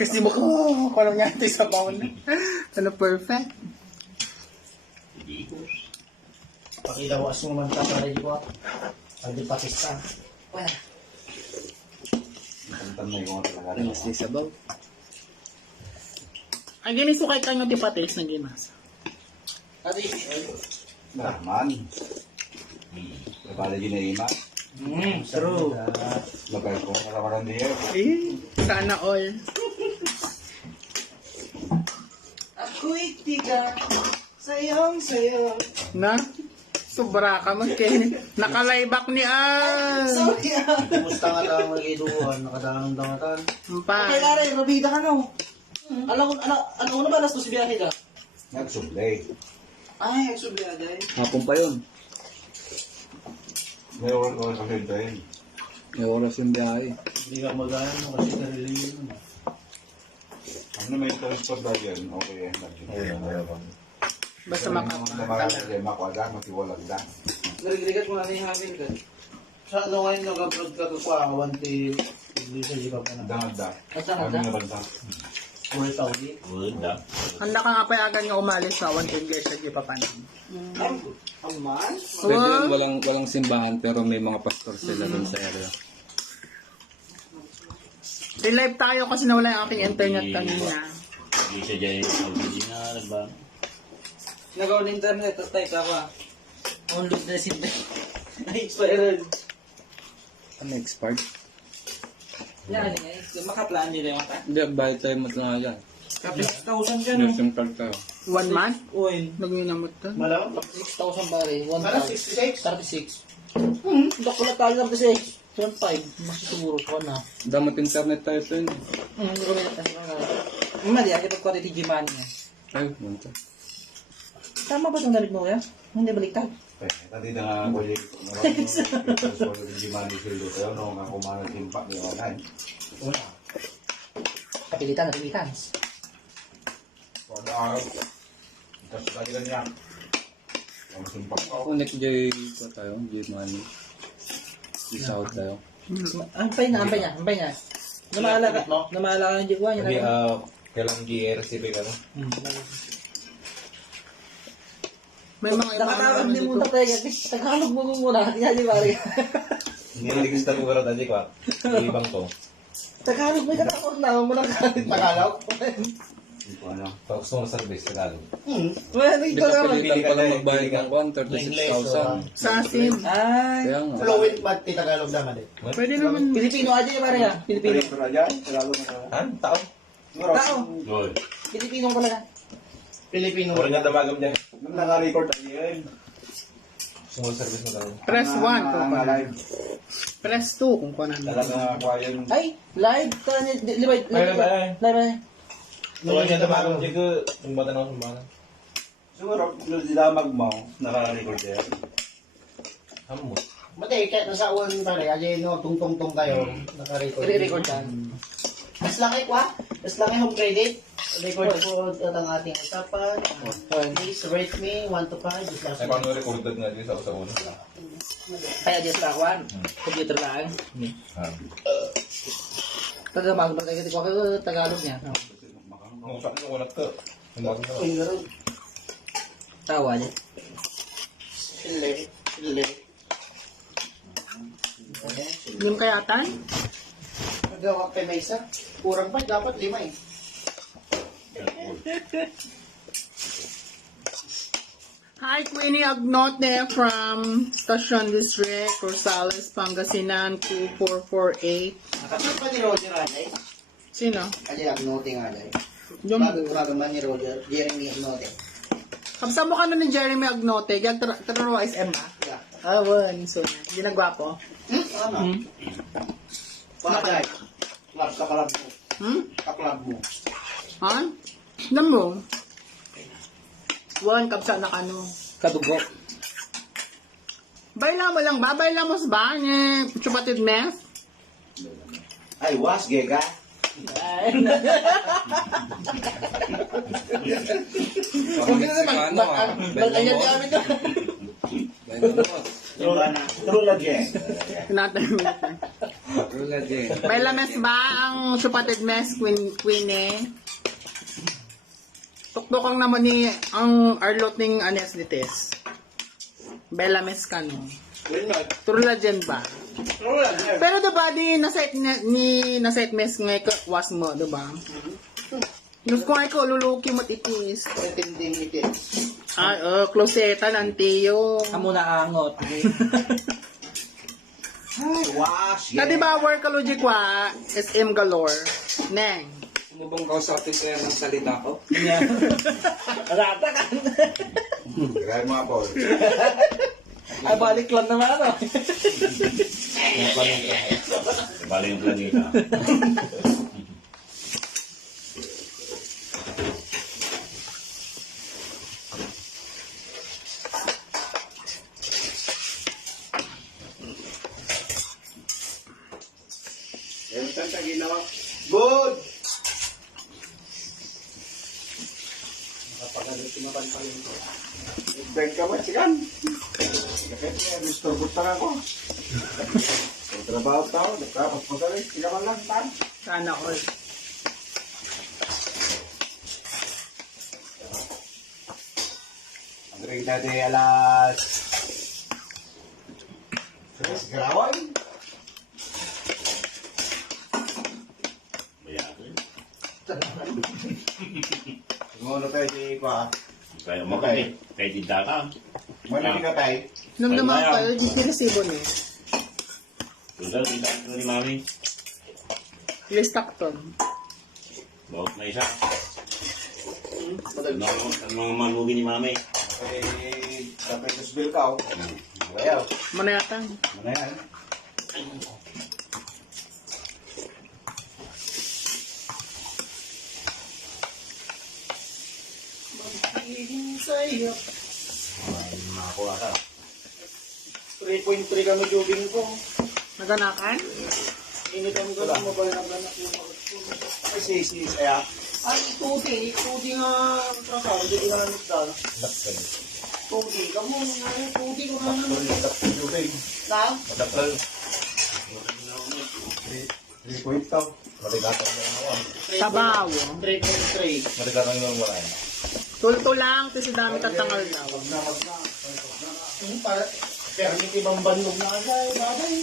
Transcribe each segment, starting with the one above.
Kasi mo ko, kung nga ito sa baon na. Ano, perfect. Pakilawas mo man ka para di ko. Hindi Pakistan. Wala. Tantan mo talaga. Mas di sabaw. Ay, ginisukay ka nyo di patis na ginas. Adi. Naman. Kapala yun na ima. True. Lagay ko. Kalakaran diya. Sana all. Ako'y tiga. Sayang. Na? Sobra ka man kay nakalaybak ni Al. Sorry ah. Kumusta nga lang mag-iduan? Nakadaanong dangatan. Pa. Okay, Lare. Mabida ka no. Ano ba alas to si biyahe ka? Nagsublay. Ay, subiyahe. Hapon pa yun. May oras kasi ito yun. May oras yung biyahe. Hindi ka mag-ano mo kasi karilihin mo. Ano may transport ba yan? Okay yan. Basta makapa. Makwada, matiwalag da. Narigrigat mo na ni Hamil ka. Sa ano ngayon nag-upload ka to sa awanti. Hindi sa jika pa na. Dangad da. At saan Kami ka? na bansa. Ulit Saudi. Handa ka nga payagan nga umalis sa one iglesia di pa panin. Aman? Pwede yun, walang simbahan pero may mga pastor sila dun sa area. Relive tayo kasi nawala yung aking internet kanina. Hindi siya dyan yung original ba? Nagawa ng internet at tayo ka pa. Download na sinda. Ay, expired. Ano expired? Yan eh. Makaplaan nila yung mata. Hindi, bayad tayo matanga yan. Kapit 6,000 ka no? Yes, yung tag tayo. 1 month? Uy. Nagminamot ka? Malamang? 6,000 pare. 1,000. 66? 36. Dako na tayo 36. 1,500. Mas siguro ko na. Damot internet tayo ito yun. Hindi ko na kasi mali, agad ko rin G-Money niya. Ay, munta. Tama ba itong gamit mo kaya? Hindi baliktad. Tadi na nga ko yung transport yung gimana sila tayo. No, nga kumana simpak niya online. Wala. Kapilitan. Pada araw. Tapos tadi kan niya. Ang simpak ko. Connect J ko tayo, J money. Peace out tayo. Ampay niya. Namaala ka ng G1 Jadi niya. kailangan GRCP ka no? May mga ibang Nakatawag din muna tayo. Tagalog mo muna. Yan di pare. Hindi register ko pero tadi ko. Ibang to. Tagalog mo yung katakot na. Muna ka. Tagalog? Hindi ko ano. Customer service Tagalog. Well, Hindi ito ka naman. pilitan pa lang magbayad ng kwan, 36,000. sa SIM. Ay. Kaya nga. Fluent ba ti Tagalog naman eh? Pwede naman. Pilipino aja yung pare ya. Pilipino. Pero aja, Tagalog na. Han? Tao? Tao. Good. Pilipino talaga. Pilipino. Wala nga damagam dyan. Nung naka-record tayo yun. Customer service mo tao. Press 1 kung pa. live. Press 2 kung pa na. Talaga nakuha yun. Ay, live ka ni live. Live. Wala nga damagam dyan ko. Sumbatan ako sumbatan. Siguro, hindi damag mo, naka-record yan. Hamot. Mati, kahit nasa uwan pare, aja no, tungtong-tong kayo, naka-record. I-record yan. Mas laki kwa? Mas laki home credit? Record po ang ating usapan. Please rate me 1 to 5. Ay, paano recorded nga dito sa una? Kaya just lang kwan. Computer lang. Tagalog ba kayo? Tagalog niya. Mangusap mo ulat ka. Hanggang ka. Uy, garo. Tawa niya. Sili. Yung kayatan? Nagawa kay Mesa. Kurang pa, dapat 5 eh. Hi, Queenie Agnote from Station District, Rosales, Pangasinan, 2448. Nakasal pa ni Roger Alay? Sino? Alay, Agnote nga Alay. Yung Bago man ni Roger, Jeremy Agnote. kapsa mo ka na ni Jeremy Agnote, gag trabaho SM ba? Yeah. Awan, so hindi na gwapo. Ano? Bakit? Kaklab mo. Kaklab mo. Ha? Namo? Wan, kapsa na kano. Kadugo. Bayla mo lang ba? Bayla mo sa ba? Ni chupatid mess? Ay, was, gega. Parang Mexicano ah. Ayan di amin to. Bayan mo. True lang, gega. Tinatanong natin. Rula din. Bella Mes ba ang supported mes queen eh? Tuktukang naman ni ang Arlot ning Anes Dites. Bella Mes ka no. True legend ba? Pero diba di naset naset mes ngay was mo, diba? Nus ko ay ko luluki mo itis. Pretending it is. Ay, kloseta ng tiyo. Amo na angot. Ay, wash. Na diba work logic wa SM galore. Neng. Mubang kausapin ko yan ng salita ko. Rata ka. Kaya mga po. Ay, balik lang naman ano. Bali yung planeta. Good! Bag ka ba, sigan? Kapit niya, Mr. Butang ako. Trabaho tao, tapos pasali, sigaman lang, tan. Sana all. Ang ring natin alas... Garawan? Bayaran. Ngulo tayo di kwa. Kaya mo kay tinda ka. Mana ka tayo? Nung naman kayo, di resibo niyo. Tunda, tinda ko ni Mami. Listakton. Bawat na isa. Ang mga malugi ni Mami. Eh, dapat sa bill ka, oh. Ayaw. Manayatan. Mana yan? Sa'yo. Makakuha ka. 3.3 kami jogging ko. Naganakan? Initan ko lang mabalik ang ganak yung Ay, sis, kaya. ay, tuti nga trasal, hindi ka namin dal. Tuti ka mo, tuti ko na naman. Na? Madapal. 3 point daw. Maligatan mo naman. Tabaw. 3.3. Maligatan mo naman. Tulto lang, kasi dami tatangal daw. Permit ibang bandog na agay, bagay.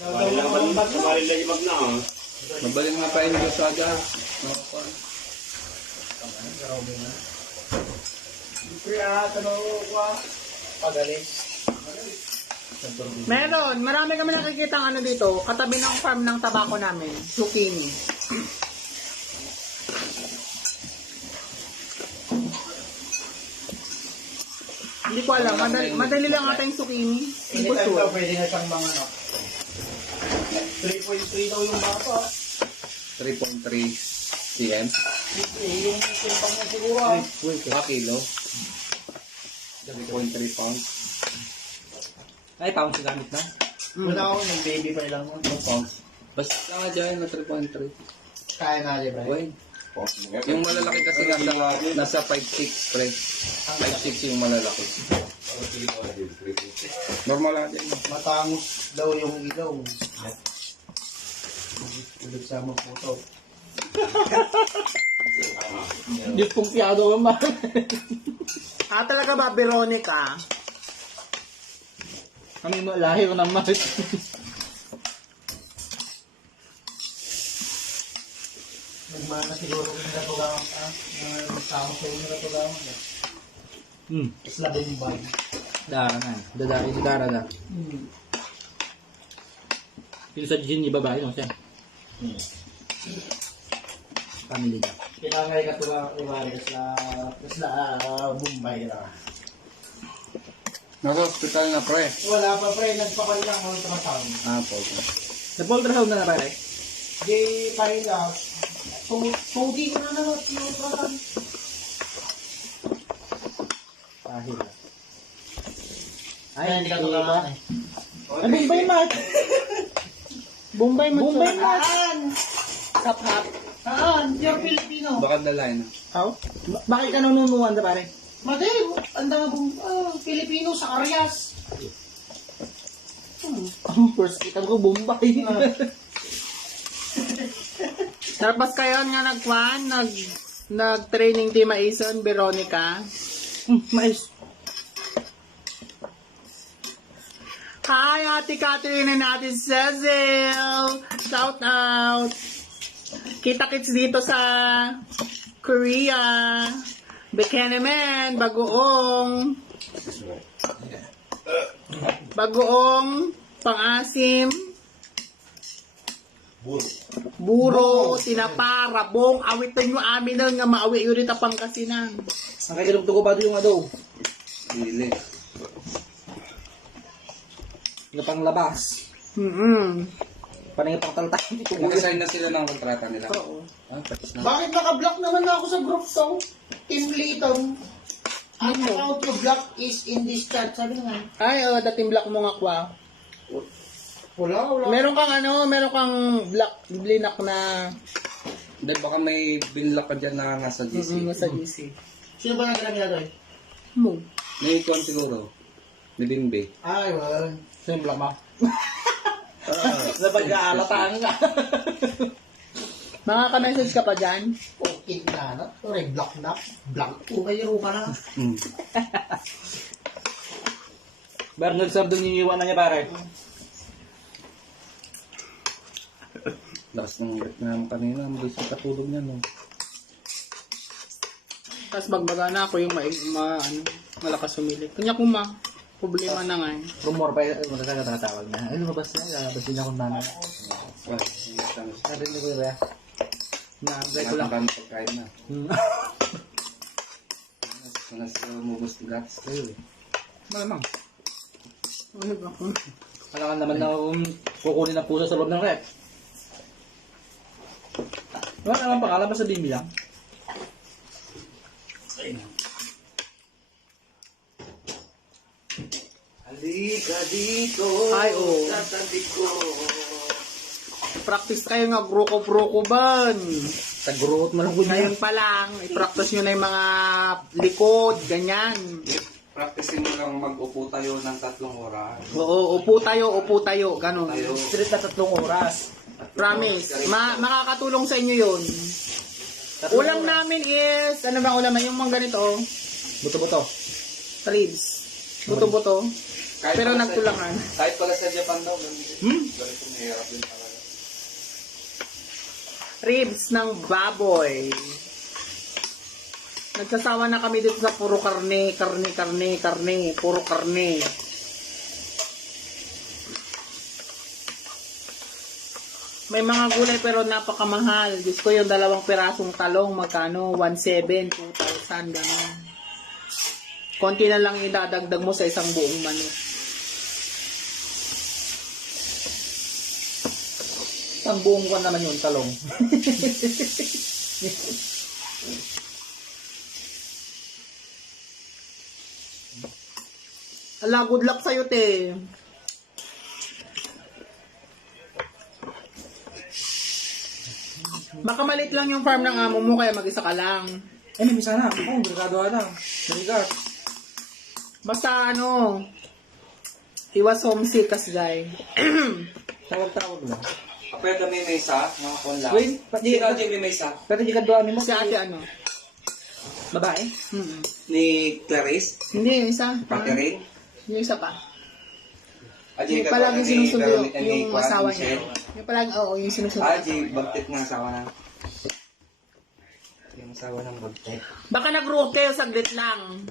Bali lang yung magna. Mabalin nga tayo ng Lazada. Kaya, tanong ko, pagalis. Meron, marami kami nakikita ano dito, katabi ng farm ng tabako namin, zucchini. Hindi ko alam, madali lang ata yung zucchini. Hindi ko Anytime sure. daw, pwede na siyang mga ano. 3.3 daw yung bata. 3.3 cm. Yung timpang niya siguro. 1 kilo. 3.3 pounds. Ay, pounds yung gamit na. Wala ako, yung baby pa lang. 2 pounds. Basta nga dyan na 3.3. Kaya nga, di ba? Wait. Yung malalaki kasi nasa 5.6 pre. 5.6 yung malalaki. Normal lang din. Matangos daw yung ilaw. Ulit sa mga puto. Diyos kong piyado ba? Talaga ba, Veronica? Kami mo, lahi ko naman. Nagmana siguro kung natulawan ka. Sama ko yung natulawan ka. Tapos labay yung bag. Dara na. Dara na. Yung sa gin, yung babae, no siya? Family niya. Pinangay ka tuwa iwari sa Mumbai na. Nasa hospital na pre. Wala pa pre, nagpakal lang ultrasound. Po. Nag-ultrasound na pare. Di pahin lang. Tudi ko na naman yung ultrasound. Pahil. Ay, hindi ka tulawan eh. Bombay mat. Bombay mat. Bombay mat. Hap-hap. Yung Filipino. Baka dalain. How? Bakit ka nanunuwan na pare? Madel, ang dami Filipino sa Arias. Ang first kita ko, Bombay. Tapos kayo nga nag-training Team Mason, Veronica. Mais. Hi, Ate Catherine and Ate Cecil! Shout out! Kita-kits dito sa Korea. Bekenemen, bagoong. Bagoong, pang-asim. Buro, tinapa, rabong, awitin nyo amin na nga maawi yun rin tapang kasinan. Ang kakilog ko pa yung ado. Dili. Yung panglabas. Panay pang taltay. Nag-assign na sila ng kontrata nila. Oo. Ah, tapos na. Bakit naka-block naman ako sa group to? Team Liton. Ang account to block is in this chat. Sabi nga. Ay, dating black mo nga kwa. Wala. Meron kang black blinak na Dahil baka may binlock ka dyan na nasa GC. sa GC. Sino ba nagkala nila doon? Mo. May icon siguro. May bingbe. Ay, wala. Sino yung black mo? Napag-aalataan ka. Makaka-message ka pa dyan? Okay na, no? Sorry, block na. Block. Kayo ka na. Bernard Sab doon iniwan na niya pare. Lakas ng Vietnam kanina. Ang bilis sa katulog niya, no? Tapos magbaga na ako yung malakas sumilit. Kanya kuma. Problema na nga eh. Rumor pa yun. Matatawag na. Ay, lumabas na. Lalabas din ako namin. Well, Narinig ko yun ba? Na-break ko lang. Marami pagkain na. Mas umubos ng gatas kayo eh. Malamang. Ano ba? Kailangan naman na kukunin ang puso sa loob ng rep. Wala naman pangalan ba sabihin bilang? Halika dito. Ay, oo. Tatabi ko. Practice kayo nga gruko-gruko ban. Sa growth mo lang ko Ngayon pa lang, i-practice nyo na yung mga likod, ganyan. Practicing mo lang mag-upo tayo ng 3 oras. Oo, upo tayo, ganun. Tayo. Street na 3 oras. Promise. Makakatulong sa inyo yun. Ulam namin is, ano bang ulam? Yung mga ganito, oh. Buto-buto. Ribs. Buto-buto. Pero pala nagtulangan. Kahit pala sa Japan daw, ganito mahirap din talaga. Ribs ng baboy. Nagsasawa na kami dito sa puro karne. Puro karne. May mga gulay pero napakamahal. Diyos ko yung 2 pirasong talong, magkano? 1,700, 2,000, gano'n. Konti na lang idadagdag mo sa isang buong manok. Ang buong ko naman yung talong. Ala, good luck sa'yo, te. Makamalit lang yung farm ng amo mo, kaya mag-isa ka lang. Eh, may sana. Oo, delikado na. Delikado. Basta iwas homesick kasi guy. Tawag-tawag lang. Pwede may mesa, mga kunla. Wait, pati- Sino di may mesa? Pero di ka doon mo. Si ate Babae? Ni Clarice? Hindi, yung isa. Pati rin? Yung isa pa. Ajay Yung palagi sinusundo yung asawa niya. Michelle. Yung palagi, yung sinusundo. Ajay, bagtit ng asawa na. Yung asawa ng bagtit. Baka nag-root kayo saglit lang.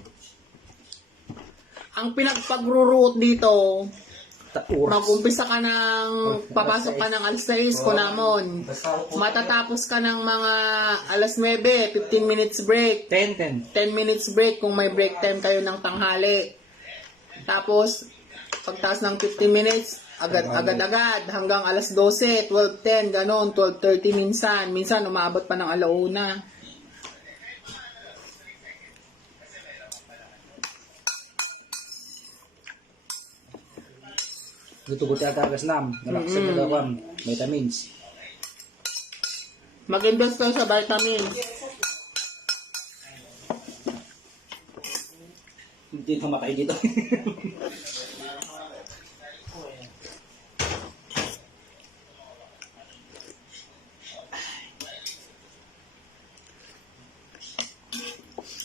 Ang pinagpag-root dito, mag-umpisa ka ng, papasok ka ng alas 6, kunamon. Matatapos ka ng mga alas 9, 15 minutes break. 10. 10 minutes break kung may break time kayo ng tanghali. Tapos, pagtaas ng 15 minutes, agad-agad hanggang alas 12, 12:10, ganon, 12:30 minsan. Minsan, umaabot pa ng alauna. Guto-guto at agas nam. Nalaksan na daw ang vitamins. Mag-invest kayo sa vitamins. Hindi na makay dito.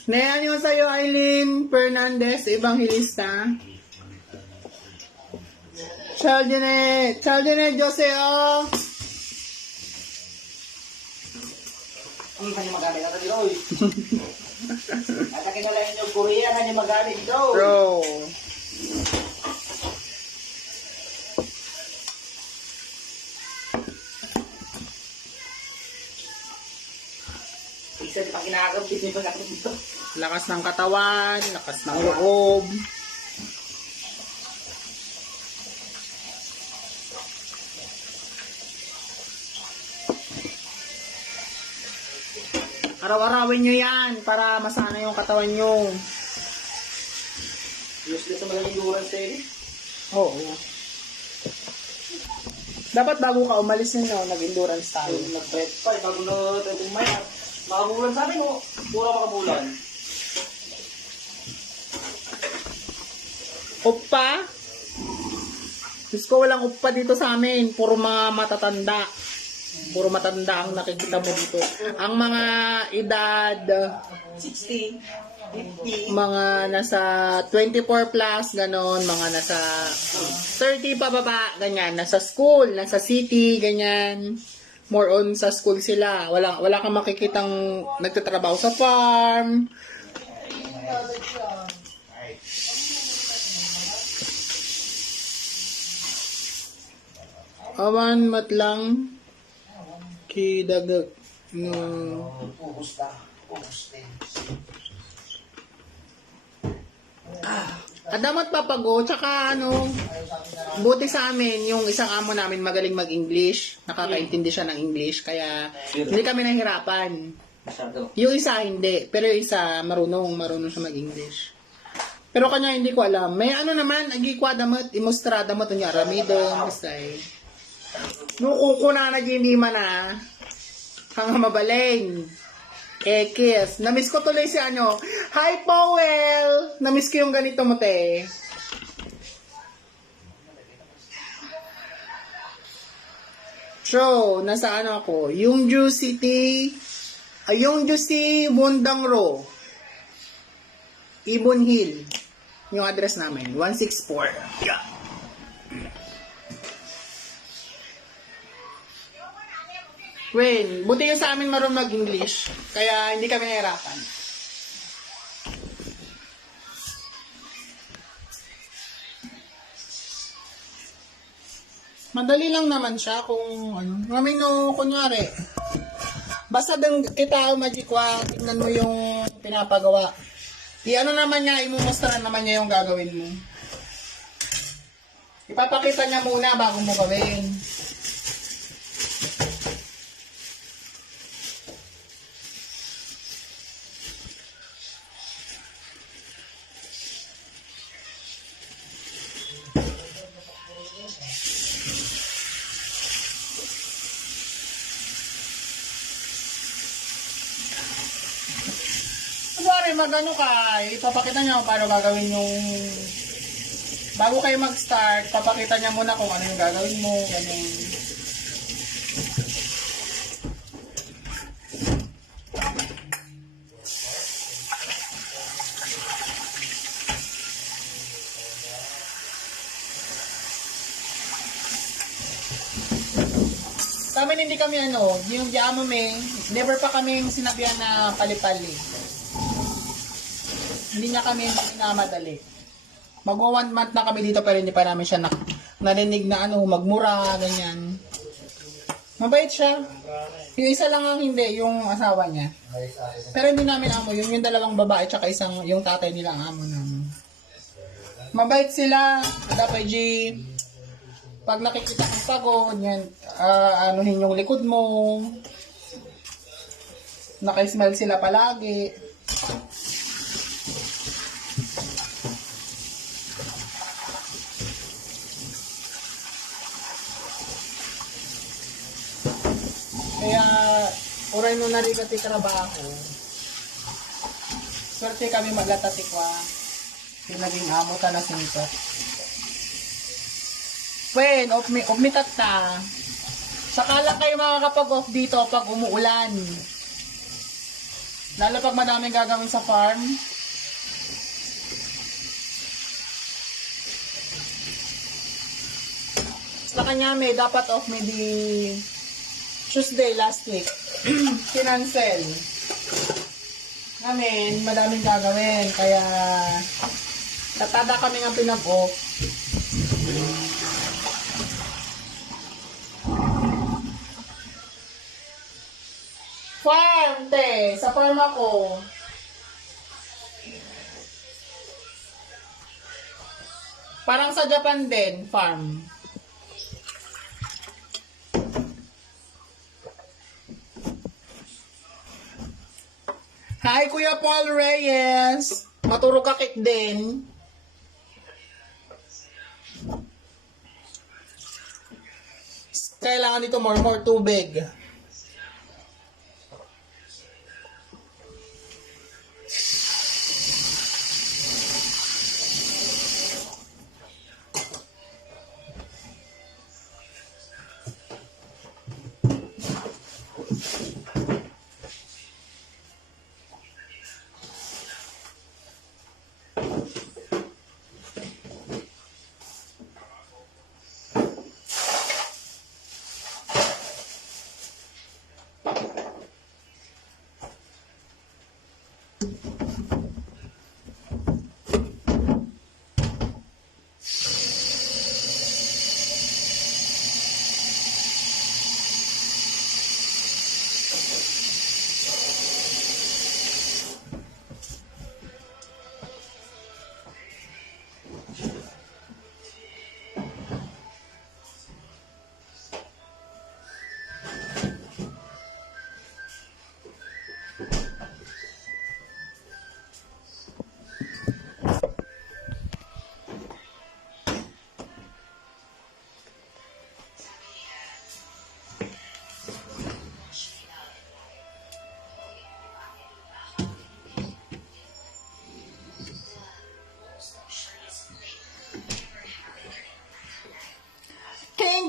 Nayan yung sa'yo, Eileen Fernandez, Evangelista. Chaldine Joseo. Ang kanya magaling ako dito, oy. At akin wala yung Korea, kanya magaling dito. Bro. Isa di pa kinakagam, hindi pa ako dito. Lakas ng katawan, lakas ng loob. Araw-arawin nyo yan para masana yung katawan nyo. Useless naman ang endurance eh. Oo. Dapat bago ka umalis nyo, nag-endurance tayo. Nag-bet pa, bago na itong maya. Makabulan sa amin, oh. Pura makabulan. Upa? Diyos ko, walang upa dito sa amin. Puro mga matatanda. Puro matanda ang nakikita mo dito. Ang mga edad 60, 50. mga nasa 24 plus, ganon, mga nasa 30 pababa, ganyan, nasa school, nasa city, ganyan. More on sa school sila. Wala kang makikitang nagtatrabaho sa farm. Awan matlang kidagag no. Pugusta. Puguste. Adamat papago, tsaka ano, buti sa amin, yung isang amo namin magaling mag-English, nakakaintindi siya ng English, kaya hindi kami nahihirapan. Masyado. Yung isa hindi, pero yung isa marunong siya mag-English. Pero kanya hindi ko alam. May ano naman, agikwa damat, imustra damat, yung aramido, style. Nung kuko na nag-hindi man na, hanga mabaleng. Kiss. Namiss ko tuloy si ano. Hi, Powell! Namiss ko yung ganito mo, te. So, nasa ano ako? Yongju City, Yongju City, Bundangro. Ibon Hill. Yung address namin. 164. Yeah. Wayne, buti yung sa amin marunong mag-English. Kaya hindi kami nahirapan. Madali lang naman siya kung ano. Mami no, kunyari. Basta dang kita magikwa, tignan mo yung pinapagawa. I-ano naman niya, imumustra naman niya yung gagawin mo. Ipapakita niya muna bago mo gawin. Kunwari, mag-ano ka, ipapakita niya kung paano gagawin yung... Bago kayo mag-start, papakita niya muna kung ano yung gagawin mo, ganyan. Sa amin hindi kami ano, yung diamo me, never pa kami sinabihan na pali-pali. Hindi niya kami minamadali. Magwa 1 month na kami dito pero hindi pa namin siya narinig na ano, magmura, ganyan. Mabait siya. Yung isa lang ang hindi, yung asawa niya. Pero hindi namin amo, yung dalawang babae tsaka isang, yung tatay nila ang amo namin. Mabait sila, dapat G. Pag nakikita kang pagod, yan, anuhin yung likod mo. Naka-smile sila palagi. Kaya, uray no narigati trabaho. Swerte kami maglatatikwa. Pinaging amo ta na sinto. Wen, umitat ta. Saka lang kayo makakapag-off dito pag umuulan. Lalo pag madaming gagawin sa farm. Sa kanya may dapat off may di Tuesday last week. Kinancel. Namin, madaming gagawin. Kaya tatada kami ng pinag-off. Farm, te. Sa farm ako. Parang sa Japan din, farm. Hi, Kuya Paul Reyes. Maturog ka kit din. Kailangan dito more tubig.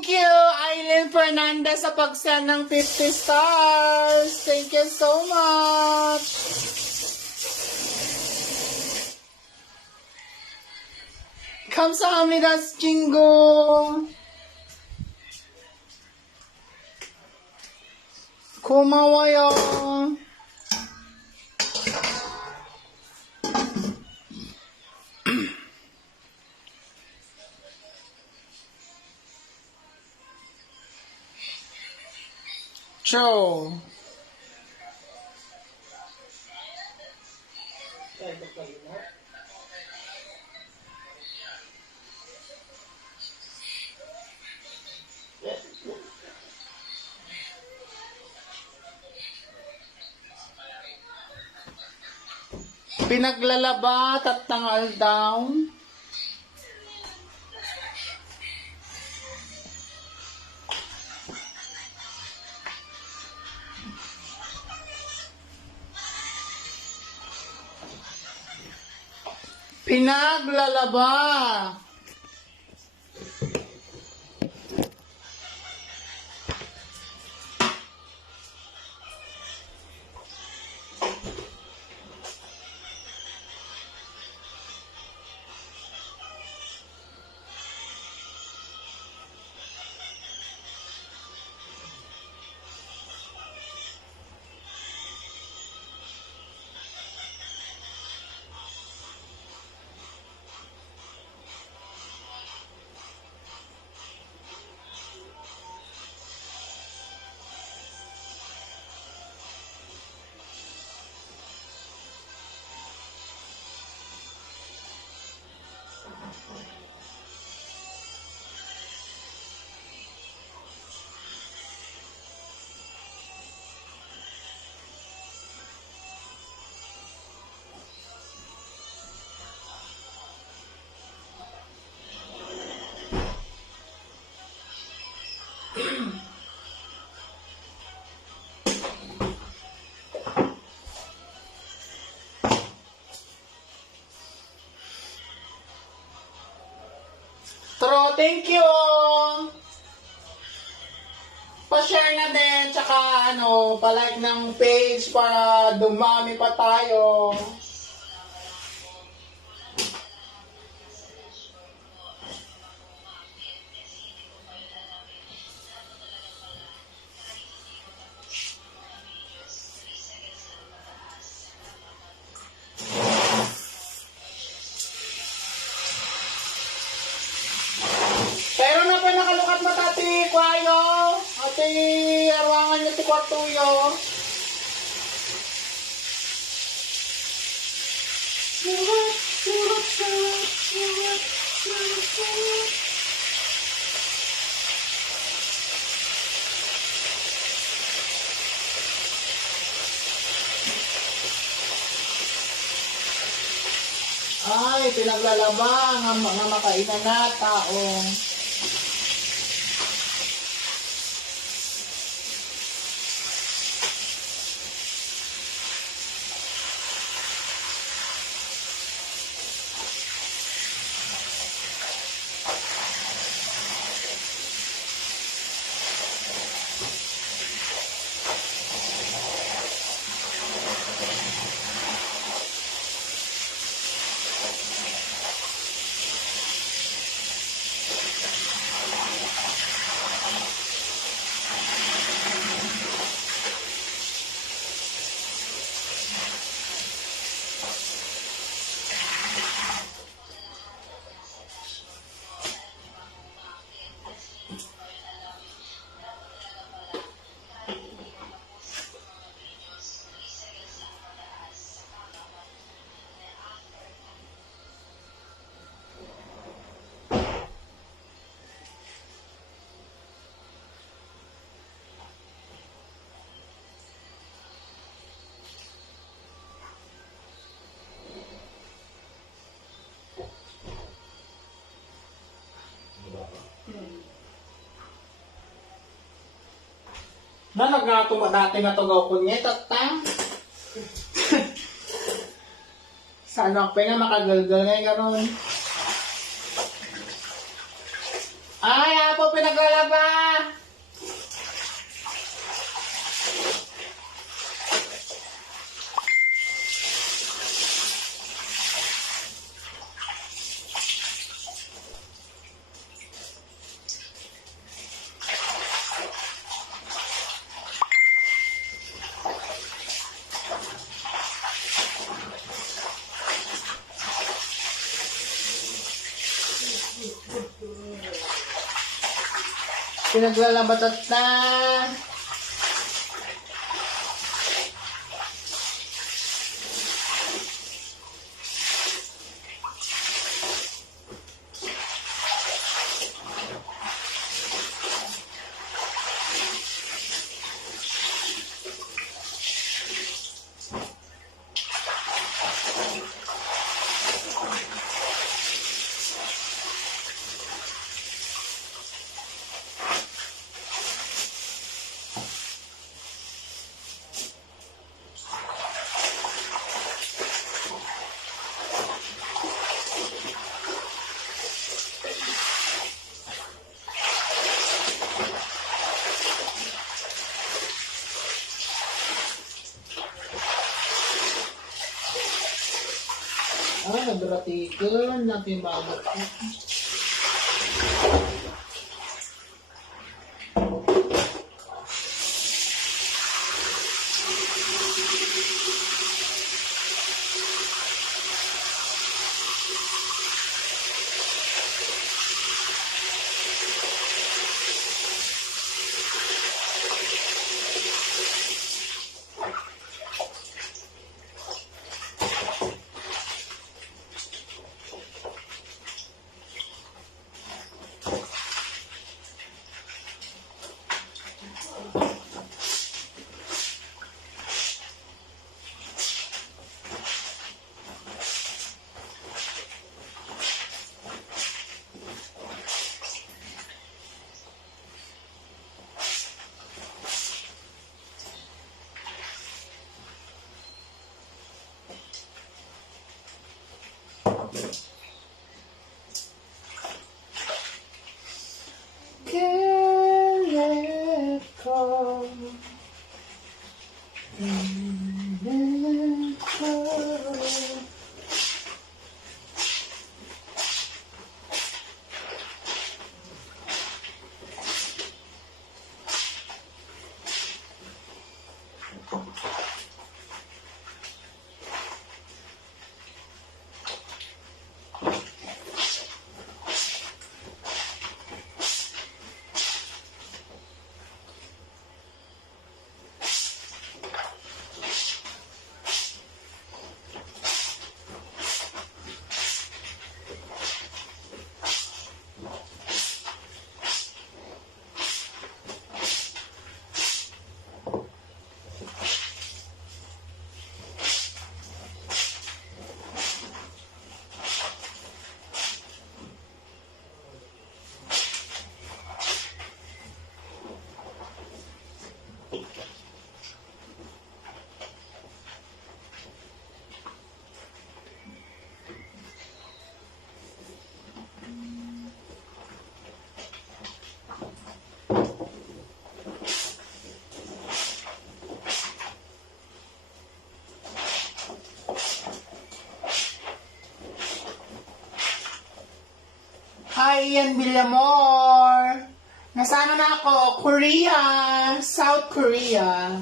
Thank you, Aileen Fernandez, sa pag-send ng 50 stars. Thank you so much. 감사합니다, 친구. 고마워요. Joe. Pinaglalaba at tangal down. Pinaglalaba. Tro, thank you. Pa-share na din, tsaka ano, pa-like ng page para dumami pa tayo. Pero na pa nakalukat mo tati, kwayo. Ate, arwangan niyo ti kwartuyo. Ay, pinaglalabang ang mga makainan na tao. Na nagatuwa dati nga tugaw ko niya, tatang. Sana ako na makagalgal na yung gano'n. Ay, apo pinaglalaba! Pinaglalabatat na. Ah, nagratikan, napimagat. Can't let Hi, Ian Villamor! Nasaan na ako? Korea! South Korea!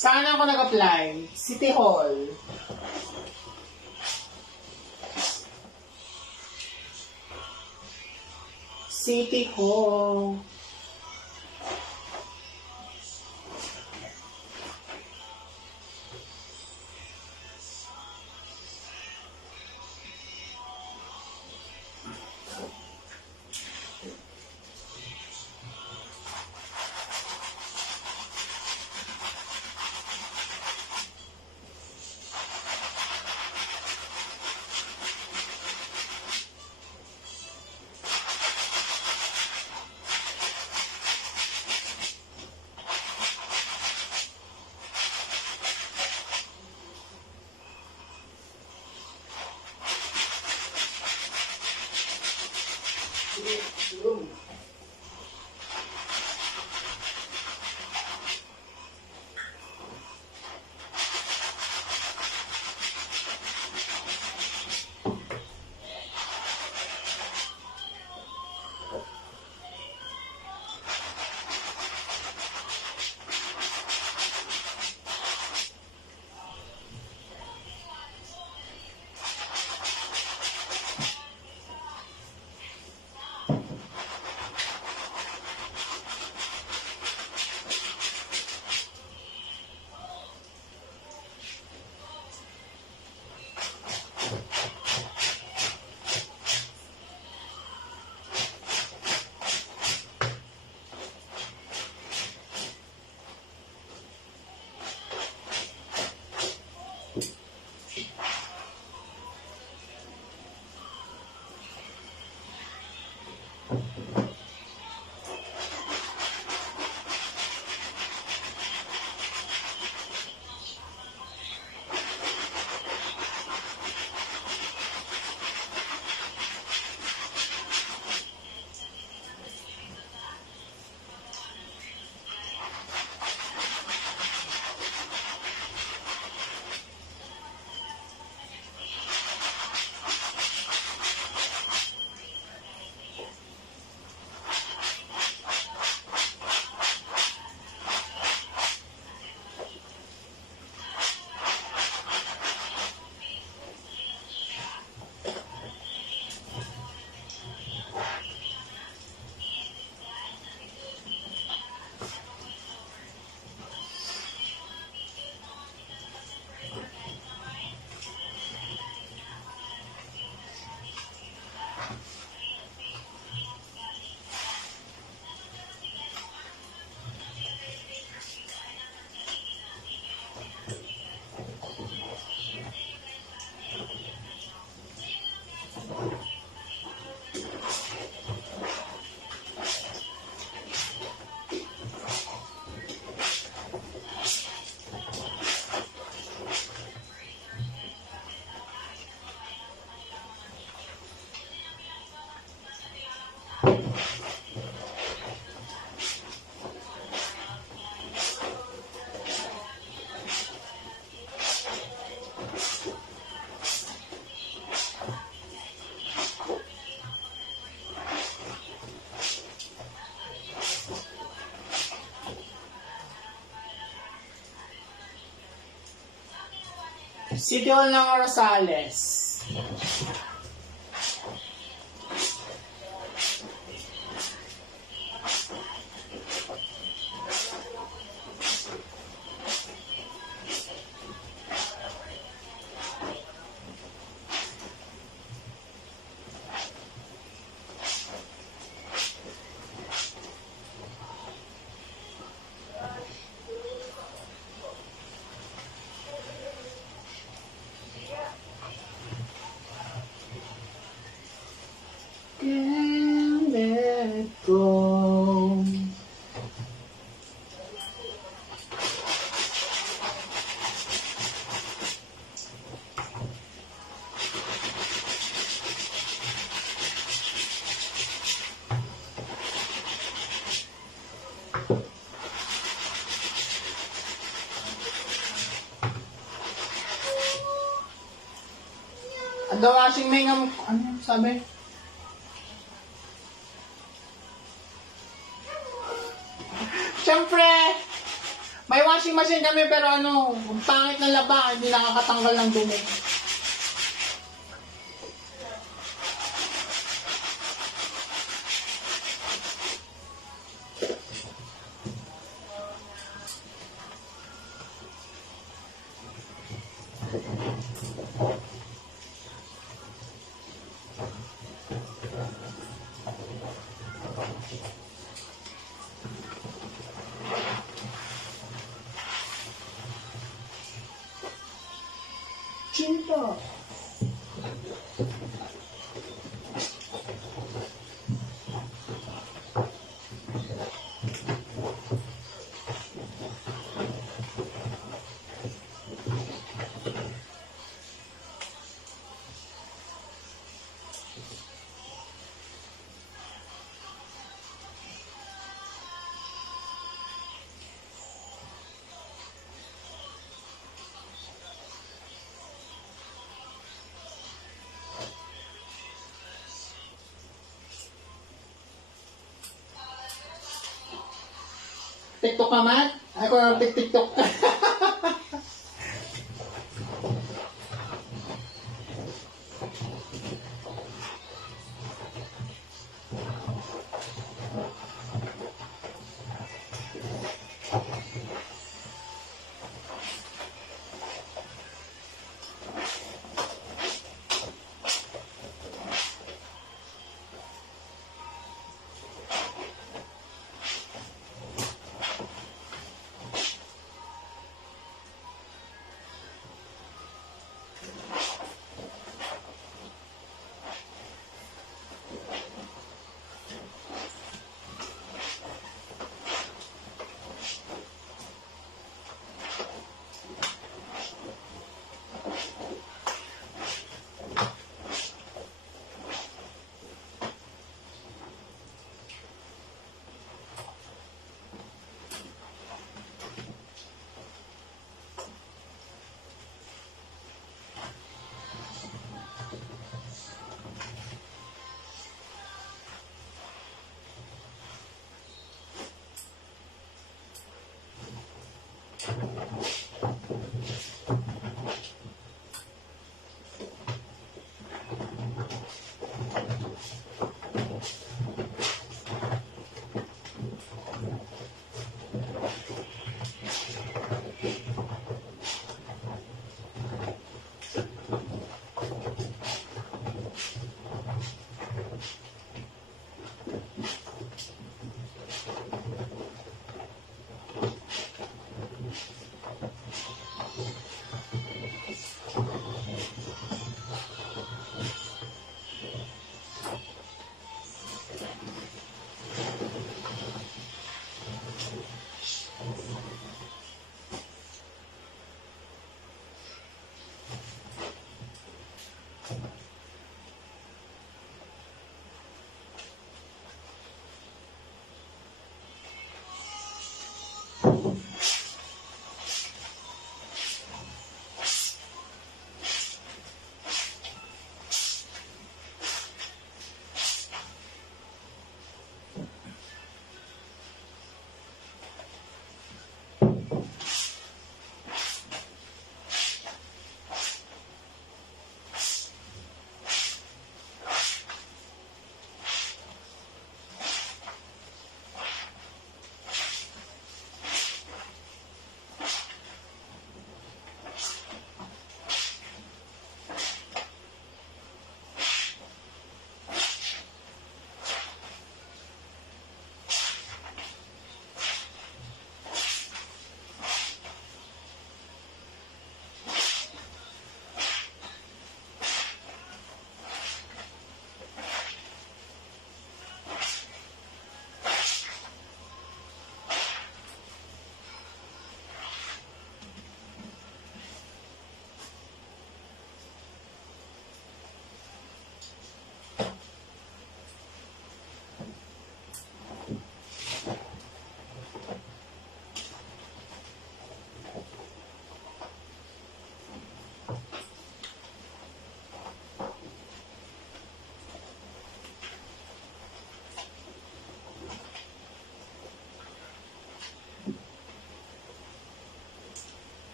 Saan ako nag-apply? City Hall. City Hall. City Hall ng Rosales. Can't let go. The washing may nga, ano sabi? Siyempre, may washing machine kami pero ano, ang pangit ng laba, hindi nakakatanggal ng dumi. Chinto. TikTok ka man? Ako TikTok.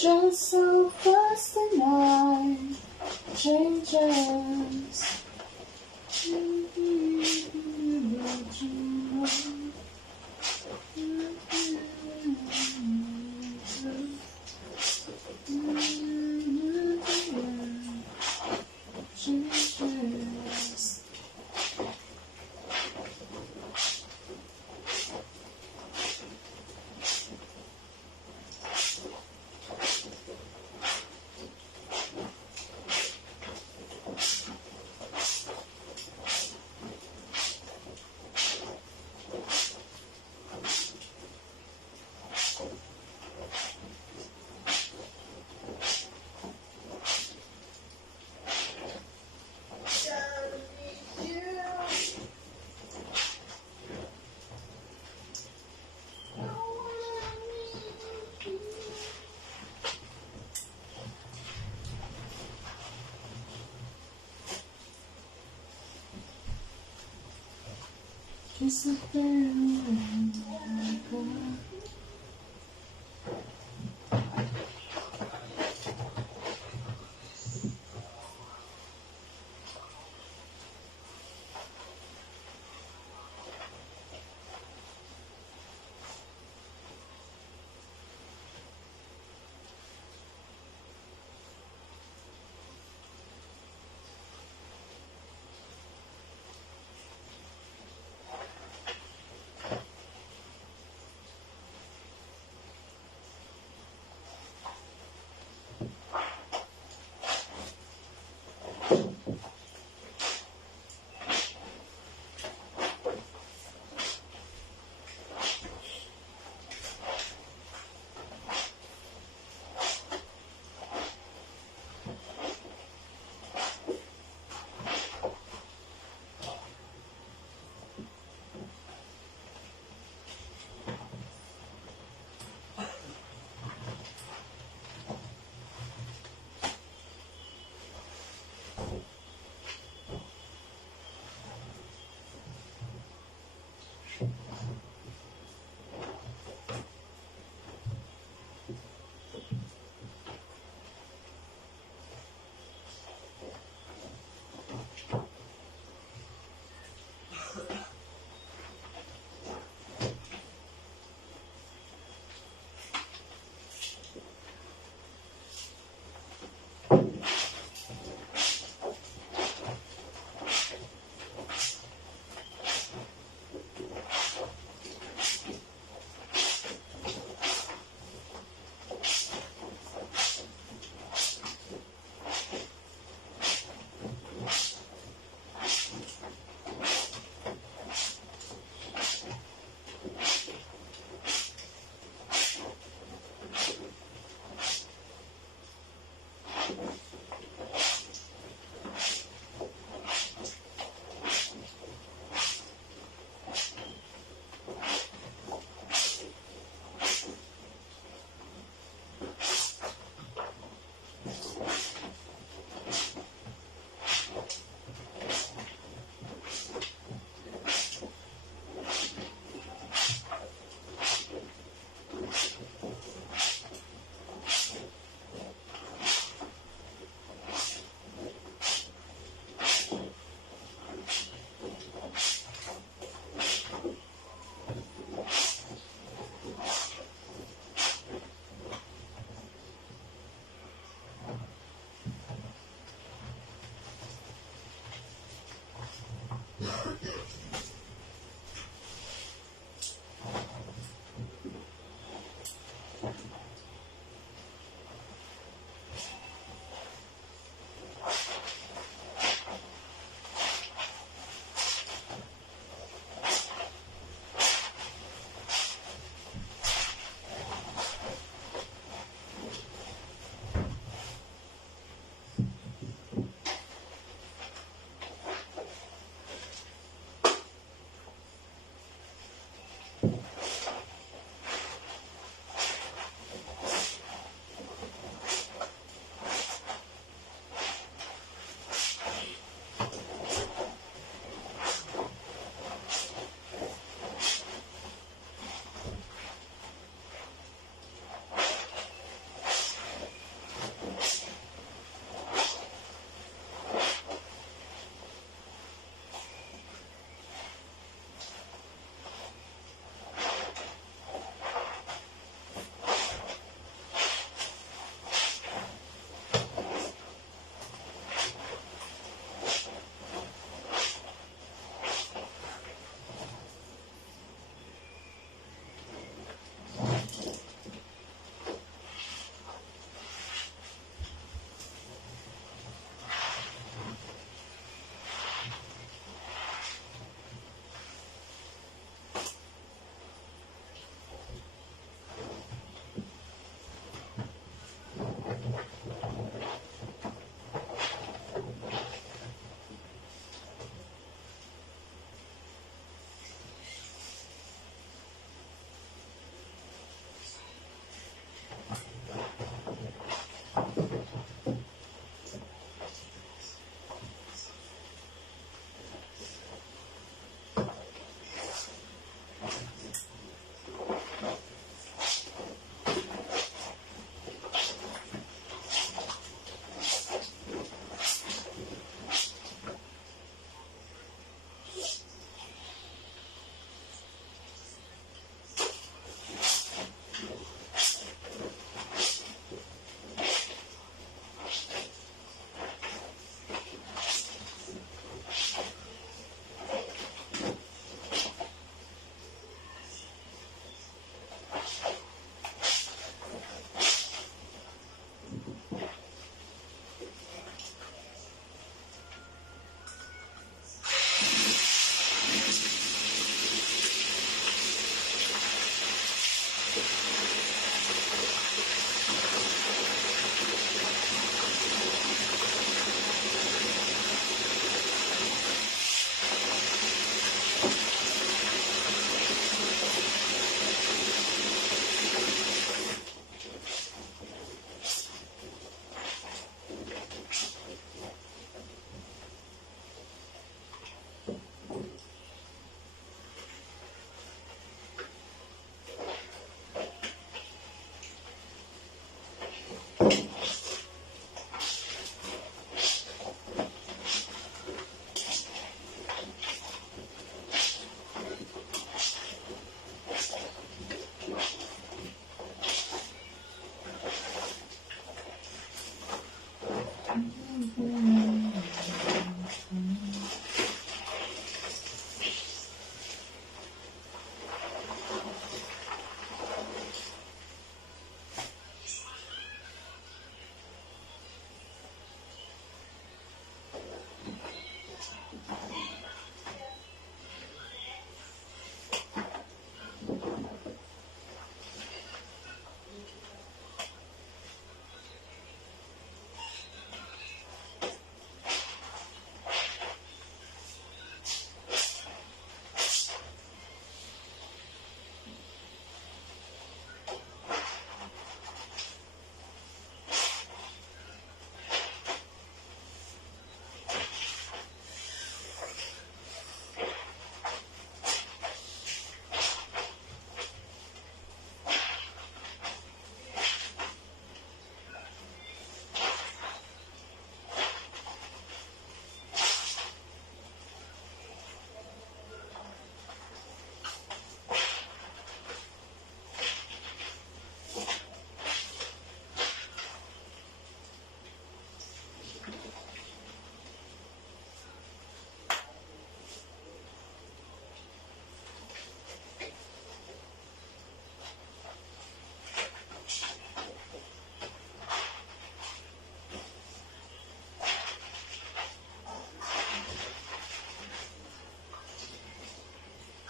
Just so fast the night changes. Changes.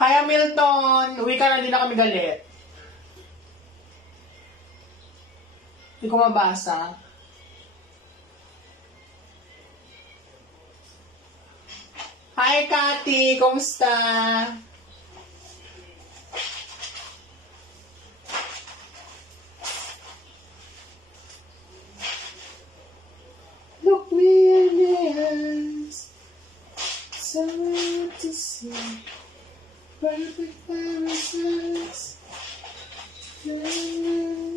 Hi, Hamilton! Uwi ka na, hindi na kami galit. Hindi ko mabasa. Hi, Cathy! Kumusta? Look me in the eyes. Someone to see. Perfect promises. Now you know.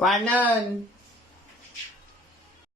Wanon.